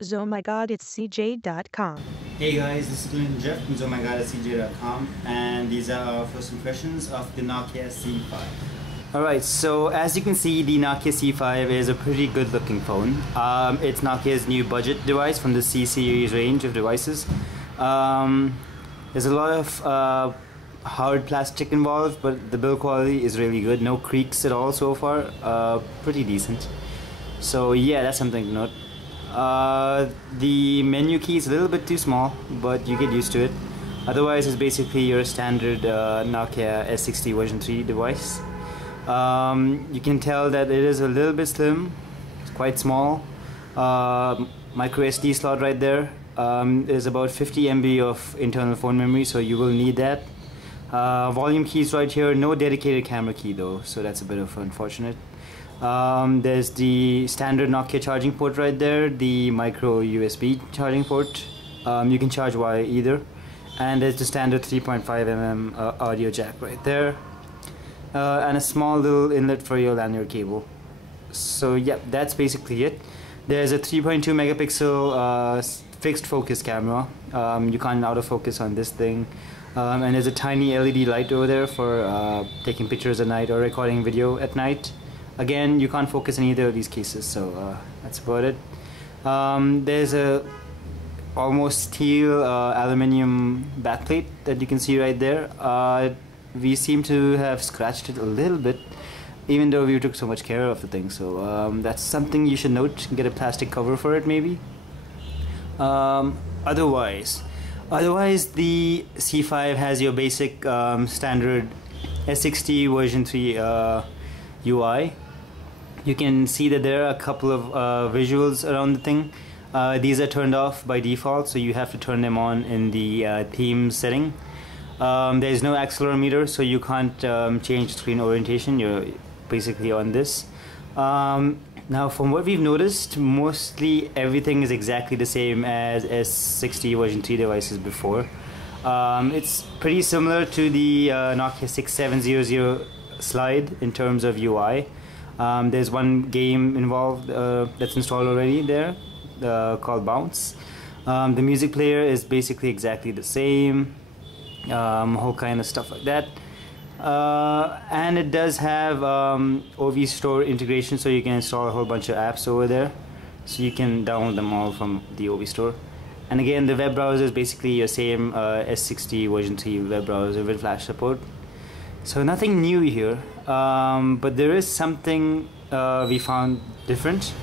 Oh my god, it's CJ.com. Hey guys, this is Untitled Chapter from microUSB.com, and these are our first impressions of the Nokia C5. Alright, so as you can see, the Nokia C5 is a pretty good looking phone. It's Nokia's new budget device from the C series range of devices. There's a lot of hard plastic involved, but the build quality is really good. No creaks at all so far. Pretty decent. So yeah, that's something to note. The menu key is a little bit too small, but you get used to it. Otherwise, it's basically your standard Nokia S60 version 3 device. You can tell that it is a little bit slim. It's quite small. Micro SD slot right there. There's about 50 MB of internal phone memory, so you will need that. Volume keys right here. No dedicated camera key though, so that's a bit of unfortunate. There's the standard Nokia charging port right there, the micro USB charging port. You can charge via either, and there's the standard 3.5mm audio jack right there, and a small little inlet for your lanyard cable. So yeah, that's basically it. There's a 3.2 megapixel fixed focus camera. You can't autofocus on this thing, and there's a tiny LED light over there for taking pictures at night or recording video at night. Again, you can't focus in either of these cases, so that's about it. There's a almost steel aluminium backplate that you can see right there. We seem to have scratched it a little bit, even though we took so much care of the thing. So that's something you should note. Get a plastic cover for it, maybe. Otherwise, the C5 has your basic standard S60 version 3 UI. You can see that there are a couple of visuals around the thing. These are turned off by default, so you have to turn them on in the theme setting. There is no accelerometer, so you can't change screen orientation. You're basically on this. Now, from what we've noticed, mostly everything is exactly the same as S60 version 3 devices before. It's pretty similar to the Nokia 6700 slide in terms of UI. There's one game involved that's installed already there, called Bounce. The music player is basically exactly the same, whole kind of stuff like that. And it does have Ovi Store Integration, so you can install a whole bunch of apps over there. So you can download them all from the Ovi Store. And again, the web browser is basically your same S60 version 3 web browser with flash support. So nothing new here, but there is something we found different.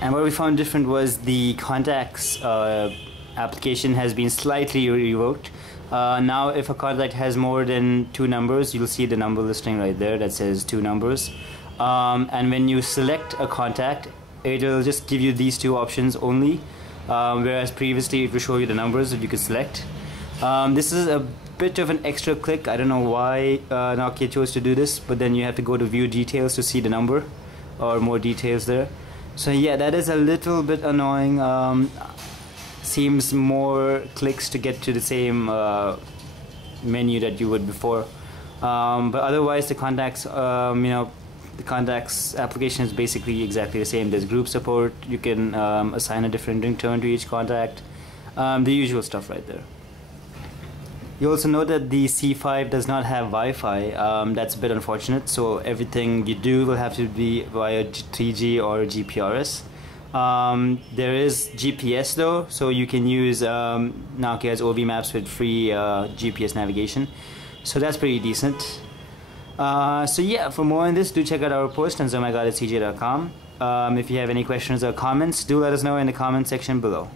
And what we found different was the contacts application has been slightly revoked. Now if a contact has more than 2 numbers, you'll see the number listing right there that says 2 numbers. And when you select a contact, it'll just give you these 2 options only, whereas previously it will show you the numbers that you could select. This is a bit of an extra click. I don't know why Nokia chose to do this, but then you have to go to view details to see the number or more details there. So yeah, that is a little bit annoying. Seems more clicks to get to the same menu that you would before, but otherwise the contacts, the contacts application is basically exactly the same. There's group support. You can assign a different ringtone to each contact, the usual stuff right there. You also know that the C5 does not have Wi-Fi. That's a bit unfortunate, so everything you do will have to be via 3G or GPRS. There is GPS though, so you can use Nokia's Ovi Maps with free GPS navigation. So that's pretty decent. So yeah, for more on this, do check out our post on ohmygoditcj.com. If you have any questions or comments, do let us know in the comment section below.